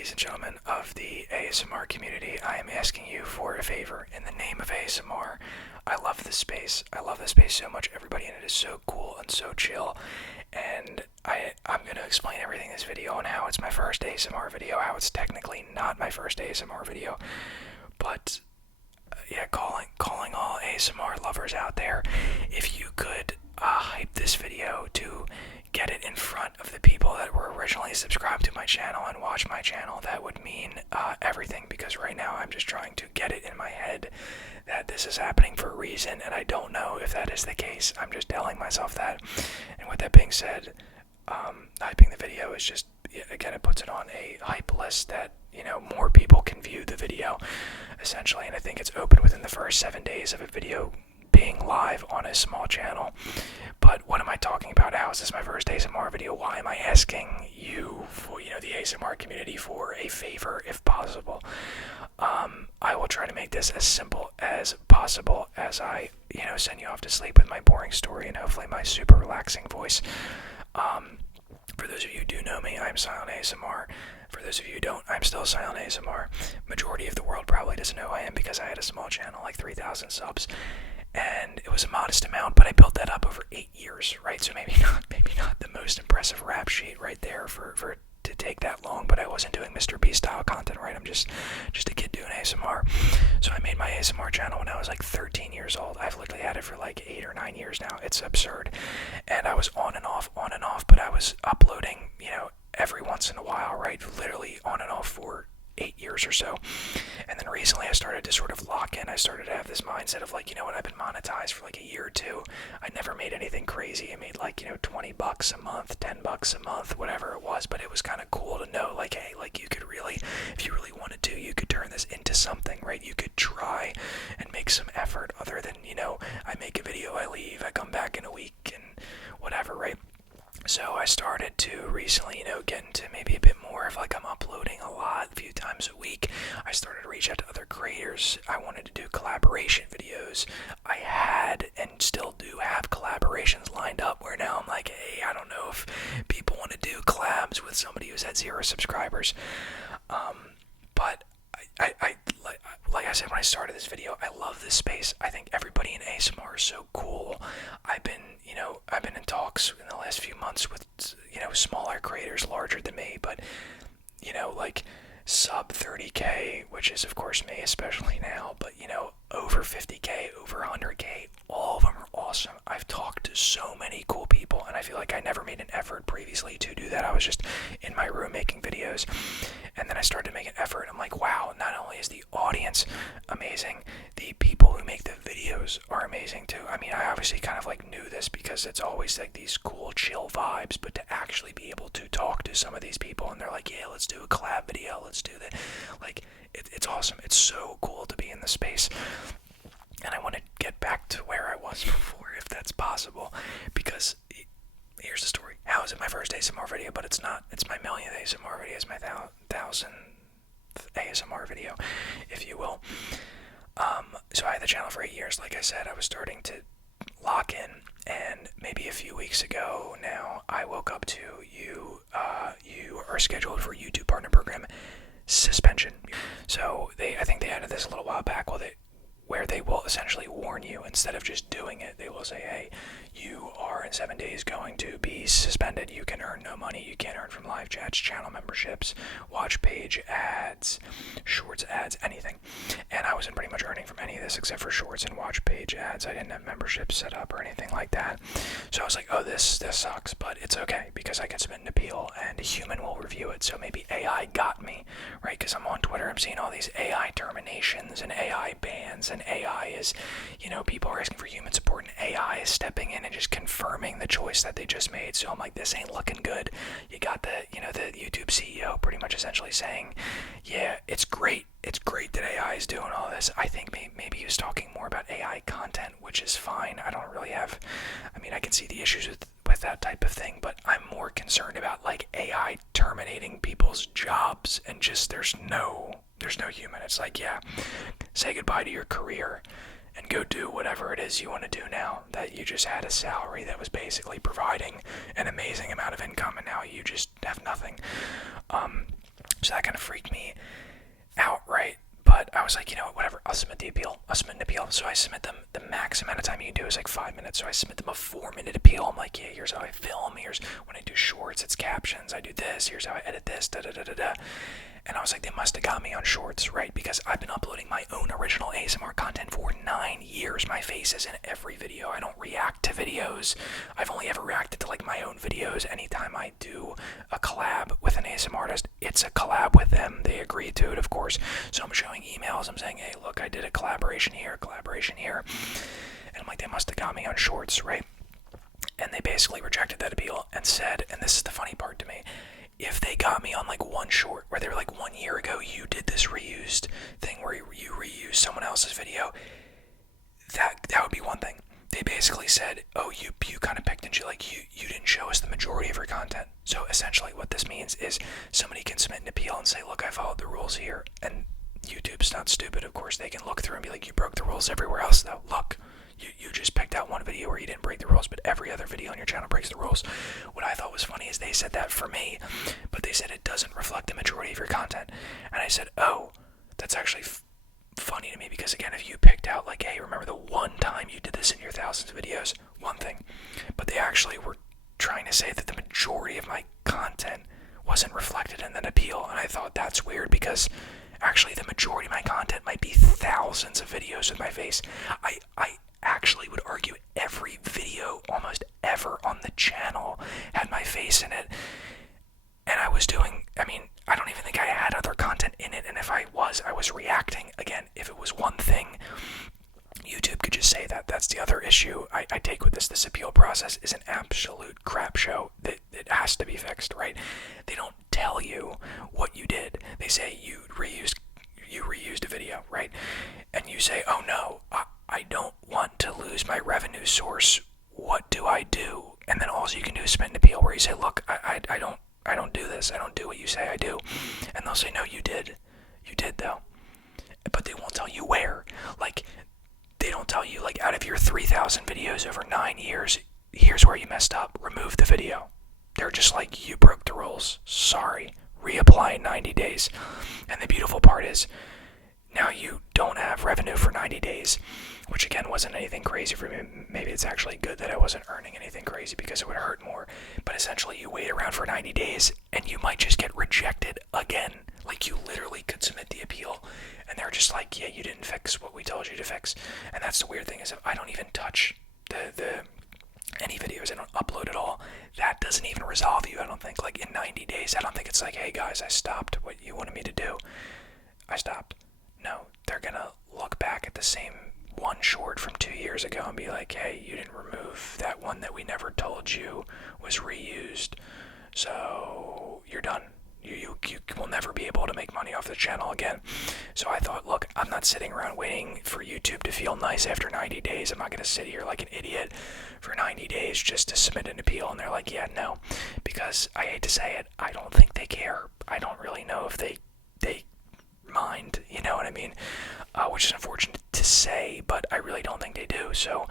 ladies and gentlemen of the ASMR community, I am asking you for a favor in the name of ASMR. I love this space. I love this space so much. Everybody in it is so cool and so chill. And I'm going to explain everything in this video on how it's my first ASMR video, how it's technically not my first ASMR video. But, yeah, calling all ASMR lovers out there, if you could hype this video to get it in front of the people that were originally subscribed to my channel and watch my channel, that would mean everything, because right now I'm just trying to get it in my head that this is happening for a reason, and I don't know if that is the case. I'm just telling myself that. And with that being said, hyping the video is just, again, it puts it on a hype list that, more people can view the video, essentially, and I think it's open within the first 7 days of a video being live on a small channel. But what am I talking about? How is this my first ASMR video? Why am I asking you, for the ASMR community, for a favor, if possible? I will try to make this as simple as possible as I, send you off to sleep with my boring story and hopefully my super relaxing voice. For those of you who do know me, I'm Silent ASMR. For those of you who don't, I'm still Silent ASMR. Majority of the world probably doesn't know who I am because I had a small channel, like 3,000 subs. And it was a modest amount, but I built that up over 8 years, right? So maybe not the most impressive rap sheet right there for to take that long, but I wasn't doing Mr. Beast style content, right? I'm just a kid doing ASMR. So I made my ASMR channel when I was like 13 years old. I've literally had it for like 8 or 9 years now. It's absurd. And I was on and off, but I was uploading, every once in a while, right? Literally on and off for 8 years or so. And then recently I started to sort of lock in. I started to have this mindset of like, I've been monetized for like a year or two. I never made anything crazy. I made like, $20 a month, $10 a month, whatever it was, but it was kind of cool to know like, hey, like you could really, if you really wanted to, you could turn this into something, right? You could try and make some effort other than, I make a video, I leave, I come back in a week and whatever, right? So I started to recently, get into maybe a bit more of like I'm uploading a lot, a few times a week. I started to reach out to other creators. I wanted to do collaboration videos. I had and still do have collaborations lined up where now I'm like, hey, I don't know if people want to do collabs with somebody who's had 0 subscribers. But I like I said when I started this video, I love this space. I think everybody in ASMR is so cool. I've been in talks in the last few months with, smaller creators larger than me, but, like sub 30K, which is of course me, especially now, but, over 50K, over 100K, all of them are awesome. I've talked to so many cool people, and I feel like I never made an effort previously to do that. I was just in my room making videos, and then I started to make an effort. I'm like, wow, not only is the audience amazing, the people who make the videos are amazing too. I mean, I obviously kind of like knew this because it's always like these cool, chill vibes, but to actually be able to talk to some of these people, and they're like, yeah, let's do a collab video, let's do that. Like, it's awesome. It's so cool to be in the space. And I want to get back to where I was before, if that's possible, because here's the story. How is it my first ASMR video? But it's not. It's my millionth ASMR video. It's my 1,000th ASMR video, if you will. So I had the channel for 8 years. Like I said, I was starting to lock in, and maybe a few weeks ago now, I woke up to you are scheduled for YouTube Partner Program suspension. So I think they added this a little while back, where they will essentially warn you instead of just doing it. They will say, hey, you are in 7 days going to be suspended. You can earn no money. You can't earn from live chats, channel memberships, watch page ads, shorts ads, anything. And I wasn't pretty much earning from any of this except for shorts and watch page ads. I didn't have memberships set up or anything like that. So I was like, oh, this sucks, but it's okay because I can submit an appeal and a human will review it. So maybe AI got me, right? Because I'm on Twitter, I'm seeing all these AI terminations and AI bans, and AI is, people are asking for human support, and AI is stepping in and just confirming the choice that they just made. So I'm like, this ain't looking good. You got the YouTube CEO pretty much essentially saying, yeah, it's great that AI is doing all this. I think maybe he was talking more about AI content, which is fine. I don't really have, I can see the issues with that type of thing, but I'm more concerned about like AI terminating people's jobs and just there's no human. It's like, yeah, say goodbye to your career and go do whatever it is you want to do now, that you just had a salary that was basically providing an amazing amount of income, and now you just have nothing. So that kind of freaked me out, right? But I was like, you know what, whatever, I'll submit the appeal. So I submit them. The max amount of time you can do is like 5 minutes. So I submit them a 4-minute appeal. I'm like, yeah, here's how I film. Here's when I do shorts, it's captions. I do this. Here's how I edit this. Da da da da da. And I was like, they must have got me on shorts, right? Because I've been uploading my own original ASMR content for 9 years. My face is in every video. I don't react to videos. I've only ever reacted to like my own videos. Anytime I do a collab with an ASMR artist, it's a collab with them. They agree to it, of course. So I'm showing emails. I'm saying, hey, look, I did a collaboration here. And I'm like, they must have got me on shorts, right? And they basically rejected that appeal and said, and this is the funny part to me, if they got me on like one short where they were like 1 year ago you did this reused thing where you reused someone else's video, that would be one thing. They basically said, oh, you kind of picked and you didn't show us the majority of your content. So essentially what this means is somebody can submit an appeal and say, look, I followed the rules here. And YouTube's not stupid, of course. They can look through and be like, you broke the rules everywhere else though. Look, you just picked out one video where you didn't break the rules, but every other video on your channel breaks the rules. What I thought was funny is they said that for me, but they said it doesn't reflect the majority of your content. And I said, oh, that's actually funny to me, because again, if you picked out like, hey, remember the one time you did this in your thousands of videos, one thing. But they actually were trying to say that the majority of my content wasn't reflected in an appeal, and I thought that's weird because actually the majority of my content might be thousands of videos with my face. I actually would argue every video almost ever on the channel had my face in it. And I was doing, I don't even think I had other content in it, and if I was reacting. Again, if it was one thing, YouTube could just say that. That's the other issue I take with this appeal process is an absolute crap show that it has to be fixed, right? They don't tell you what you did. They say you reused a video, right? And you say, oh no, I don't want to lose my revenue source. What do I do? And then all you can do is submit an appeal where you say, look, I don't do this. I don't do what you say I do. And they'll say, no, you did. You did though. But they won't tell you where. Like, they don't tell you, like, out of your 3,000 videos over 9 years, here's where you messed up. Remove the video. They're just like, you broke the rules. Sorry. Reapply in 90 days. And the beautiful part is, now you don't have revenue for 90 days, which again wasn't anything crazy for me. Maybe it's actually good that I wasn't earning anything crazy because it would hurt more. But essentially you wait around for 90 days and you might just get rejected again. Like, you literally could submit the appeal and they're just like, yeah, you didn't fix what we told you to fix. And that's the weird thing, is if I don't even touch any videos, I don't upload at all, that doesn't even resolve you, I don't think. Like, in 90 days, I don't think it's like, hey guys, I stopped what you wanted me to do. I stopped. No, they're gonna look back at the same one short from 2 years ago and be like, hey, you didn't remove that one that we never told you was reused, so you're done. You will never be able to make money off the channel again. So I thought, look, I'm not sitting around waiting for YouTube to feel nice after 90 days. I'm not going to sit here like an idiot for 90 days just to submit an appeal. And they're like, yeah, no. Because I hate to say it, I don't think they care. I don't really know if they mind, you know what I mean? Which is unfortunate to say, but I really don't think they do. So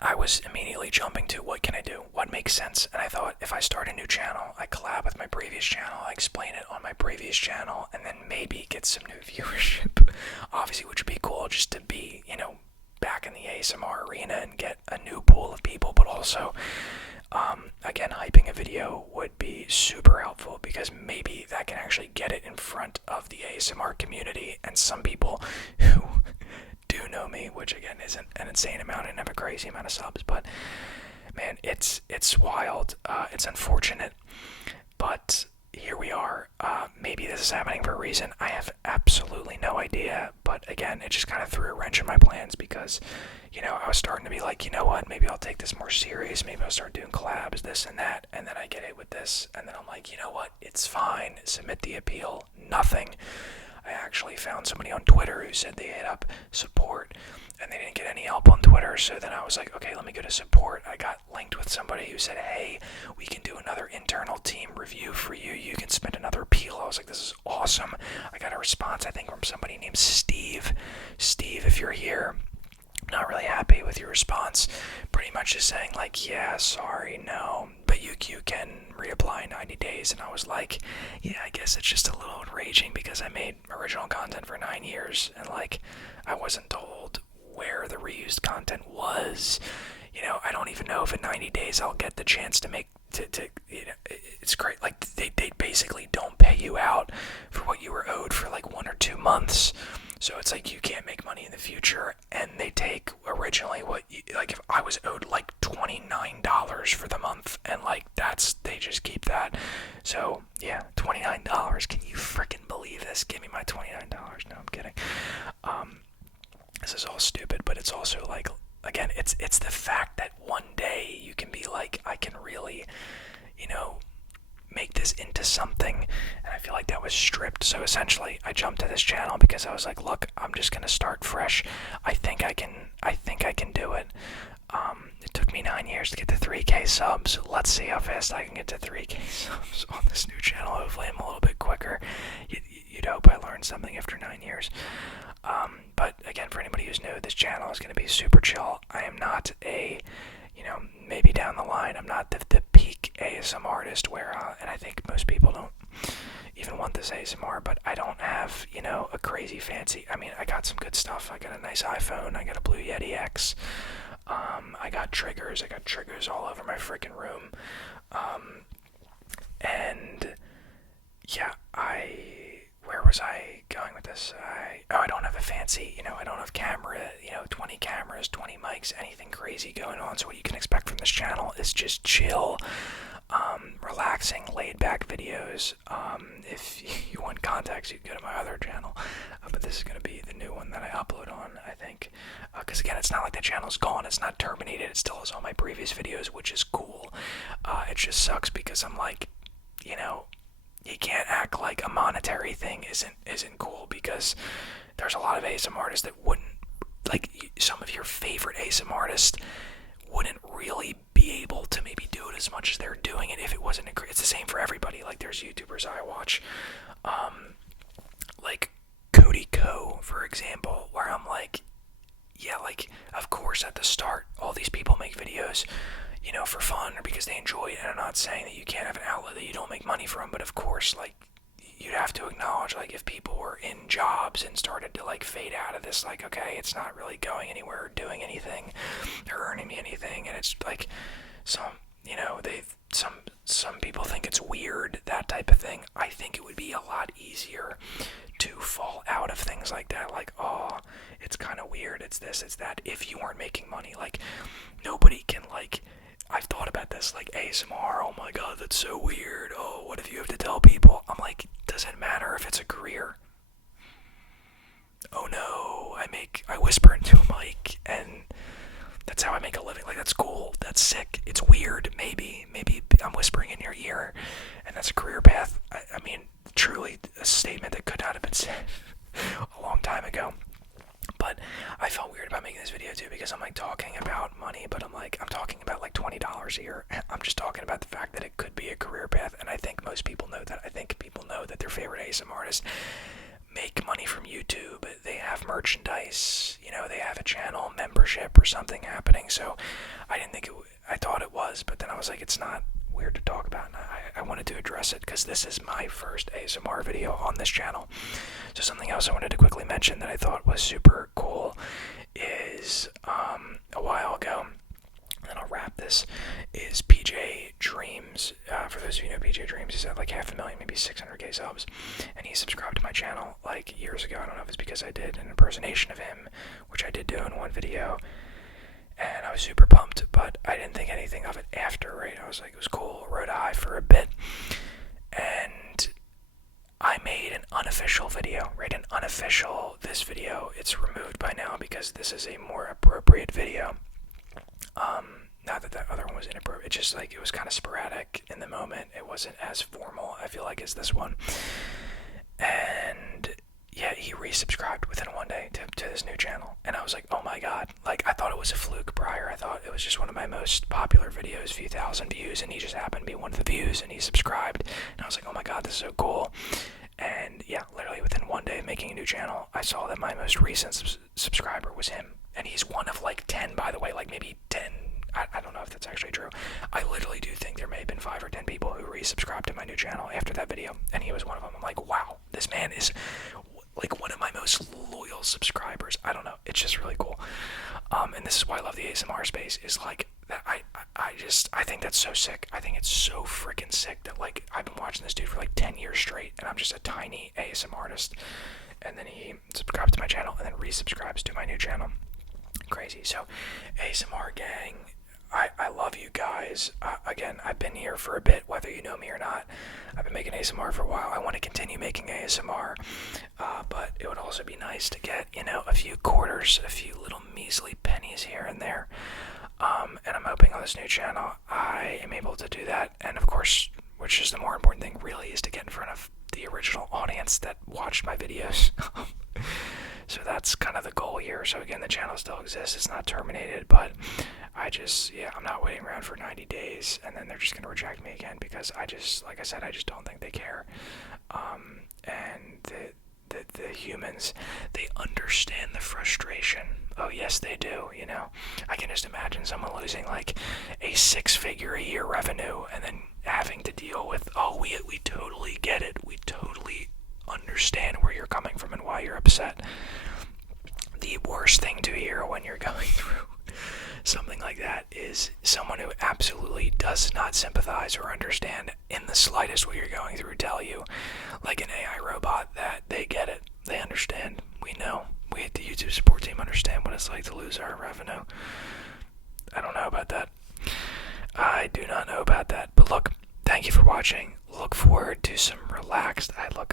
I was immediately jumping to, what can I do? What makes sense? And I thought, if I start a new channel, I collab with my previous channel, I explain it on my previous channel, and then maybe get some new viewership. Obviously, which would be cool just to be, back in the ASMR arena and get a new pool of people, but also, again, hyping a video would be super helpful, because maybe that can actually get it in front of the ASMR community, and some people who do know me, which again isn't an insane amount and have a crazy amount of subs, but man, it's wild. It's unfortunate, but here we are. Maybe this is happening for a reason. I have absolutely no idea, but again, it just kind of threw a wrench in my plans, because I was starting to be like, you know what, maybe I'll take this more serious, maybe I'll start doing collabs, this and that, and then I get hit with this, and then I'm like, you know what, it's fine, submit the appeal, nothing. I actually found somebody on Twitter who said they hit up support and they didn't get any help on Twitter. So then I was like, okay, let me go to support. I got linked with somebody who said, hey, we can do another internal team review for you. You can submit another appeal. I was like, this is awesome. I got a response, I think, from somebody named Steve. Steve, if you're here, not really happy with your response. Pretty much just saying like, yeah, sorry, no, but you like, you can reapply in 90 days. And I was like, yeah, I guess it's just a little enraging because I made original content for 9 years, and like, I wasn't told where the reused content was. You know, I don't even know if in 90 days I'll get the chance to make, you know, it's great. Like, they basically don't pay you out for what you were owed for like 1 or 2 months. So it's like you can't make money in the future, and they take originally what, like, if I was owed like $29 for the month, and like they just keep that. So yeah, $29. Can you freaking believe this? Give me my $29. No, I'm kidding. This is all stupid, but it's also like, again, it's the fact that one day you can be like, I can really, you know, make this into something, and I feel like that was stripped. So essentially I jumped to this channel because I was like, look, I'm just gonna start fresh. I think I can do it. It took me 9 years to get to 3K subs. Let's see how fast I can get to 3K subs on this new channel. Hopefully I'm a little bit quicker. You'd hope I learned something after 9 years. But again, for anybody who's new, this channel is going to be super chill. I am not a, you know, maybe down the line, I'm not the peak ASMR artist where, and I think most people don't even want this ASMR, but I don't have, you know, a crazy fancy, I mean, I got some good stuff. I got a nice iPhone, I got a Blue Yeti X, I got triggers all over my freaking room, and yeah, where was I going with this? I don't have a fancy, you know, I don't have camera, you know, 20 cameras, 20 mics, anything crazy going on. So what you can expect from this channel is just chill, relaxing, laid back videos. If you want context, you can go to my other channel, but this is going to be the new one that I upload on, I think, because again, it's not like the channel's gone, it's not terminated, it still has all my previous videos, which is cool. It just sucks because I'm like, you know, you can't act like a monetary thing isn't cool, because there's a lot of ASMR artists that wouldn't, like, some of your favorite ASMR artists wouldn't really be able to maybe do it as much as they're doing it if it wasn't it's the same for everybody. Like, there's YouTubers I watch, like Cody Co, for example, where I'm like, yeah, like, of course at the start all these people make videos, you know, for fun or because they enjoy it, and I'm not saying that you can't have an outlet that you don't make money from, but of course, like, you'd have to acknowledge, like, if people were in jobs and started to, like, fade out of this, like, okay, it's not really going anywhere or doing anything or earning me anything, and it's like, you know, some people think it's weird, that type of thing. I think it would be a lot easier to fall out of things like that, like, oh, it's kind of weird, it's this, it's that, if you weren't making money. Like, nobody can, like, I've thought about this, like, ASMR, oh my god, that's so weird, oh, what if you have to tell people? I'm like, does it matter if it's a career? Oh no, I whisper into a mic, and that's how I make a living. Like, that's cool, that's sick, it's weird, maybe I'm whispering in your ear, and that's a career path. I mean, truly, a statement that could not have been said a long time ago. But I felt weird about making this video too, because I'm like talking about money, but I'm talking about like $20 a year. I'm just talking about the fact that it could be a career path, and I think most people know that. I think people know that their favorite ASMR artists make money from YouTube. They have merchandise, you know, they have a channel membership or something happening. So I didn't think I thought it was, but then I was like, it's not weird to talk about, and I wanted to address it because this is my first ASMR video on this channel. So something else I wanted to quickly mention that I thought was super cool is a while ago, and I'll wrap this, is PJ Dreams. For those of you who know PJ Dreams, he's at like 500,000, maybe 600K subs, and he subscribed to my channel like years ago. I don't know if it's because I did an impersonation of him, which I did do in one video, and I was super pumped, but I didn't think anything of it after, right? I was like, it was cool, rode high for a bit, and I made an unofficial video, right? An unofficial, this video, it's removed by now because this is a more appropriate video. Not that other one was inappropriate, it's just like, it was kind of sporadic in the moment. It wasn't as formal, I feel like, as this one. And yeah, he resubscribed within one day to this new channel, and I was like, oh my god. Like, I thought it was a fluke prior. I thought it was just one of my most popular videos, few thousand views, and he just happened to be one of the views, and he subscribed, and I was like, oh my god, this is so cool. And yeah, literally within one day of making a new channel, I saw that my most recent subscriber was him, and he's one of like 10, by the way, like maybe 10, I don't know if that's actually true. I literally do think there may have been 5 or 10 people who resubscribed to my new channel after that video, and he was one of them. I'm like, wow, this man is like one of my most loyal subscribers. I don't know, it's just really cool. And this is why I love the ASMR space, is like that. I think that's so sick. I think it's so freaking sick that like I've been watching this dude for like 10 years straight, and I'm just a tiny ASMR artist, and then he subscribes to my channel and then resubscribes to my new channel. Crazy. So ASMR gang, I love you guys. Again, I've been here for a bit, whether you know me or not. I've been making ASMR for a while. I want to continue making ASMR, but it would also be nice to get, you know, a few quarters, a few little measly pennies here and there. And I'm hoping on this new channel I am able to do that. And of course, which is the more important thing really, is to get in front of the original audience that watched my videos. So that's kind of the goal here. So again, the channel still exists. It's not terminated, but I'm not waiting around for 90 days and then they're just going to reject me again, because like I said, I just don't think they care. And the humans, they understand the frustration. Oh yes, they do, you know. I can just imagine someone losing like a 6-figure a year revenue and then having to deal with, oh, we totally get it. We totally understand where you're coming from and why you're upset. The worst thing to hear when you're going through something like that is someone who absolutely does not sympathize or understand in the slightest what you're going through tell you, like an AI robot, that they get it, they understand, we know, we at the YouTube support team understand what it's like to lose our revenue. I don't know about that. I do not know about that. But look, thank you for watching. Look forward to some relaxed,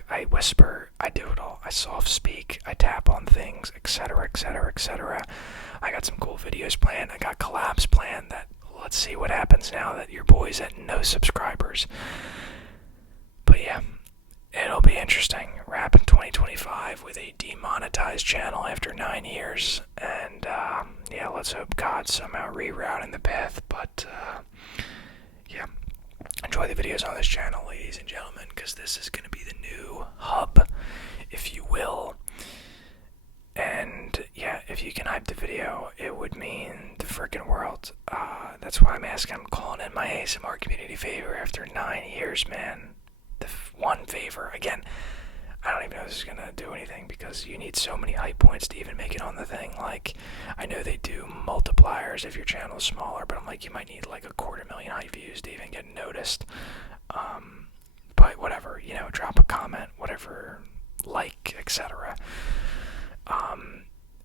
I whisper, I do it all. I soft speak, I tap on things, etc., etc., etc. I got some cool videos planned. I got collabs planned that, let's see what happens now that your boy's at no subscribers. But yeah, it'll be interesting. Wrapping 2025 with a demonetized channel after 9 years. And yeah, let's hope God's somehow rerouting the path. But yeah, enjoy the videos on this channel, ladies and gentlemen, because this is going to be the new hub, if you will. And yeah, if you can hype the video, it would mean the freaking world. That's why I'm asking. I'm calling in my ASMR community favor after 9 years, man. The one favor. Again, I don't even know if this is gonna do anything, because you need so many hype points to even make it on the thing. Like, I know they do multipliers if your channel is smaller, but I'm like, you might need like 250,000 hype views to even get noticed. But whatever, you know, drop a comment, whatever, like, etc.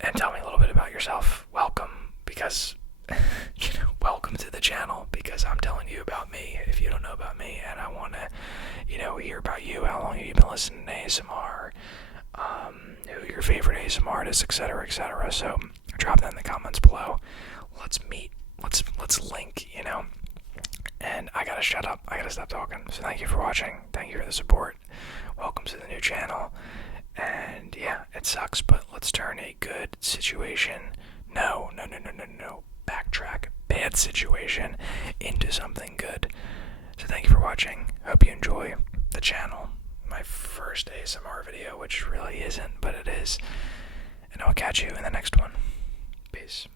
And tell me a little bit about yourself. Welcome, because welcome to the channel, because I'm telling you about me if you don't know about me, and I want to, hear about you, how long you've been listening to ASMR, who your favorite ASMR artists, etc., etc. So drop that in the comments below. Let's meet. Let's link. And I gotta shut up. I gotta stop talking. So thank you for watching. Thank you for the support. Welcome to the new channel. And yeah, it sucks, but let's turn a good situation. No. Backtrack. Bad situation into something good. So thank you for watching. Hope you enjoy the channel. My first ASMR video, which really isn't, but it is. And I'll catch you in the next one. Peace.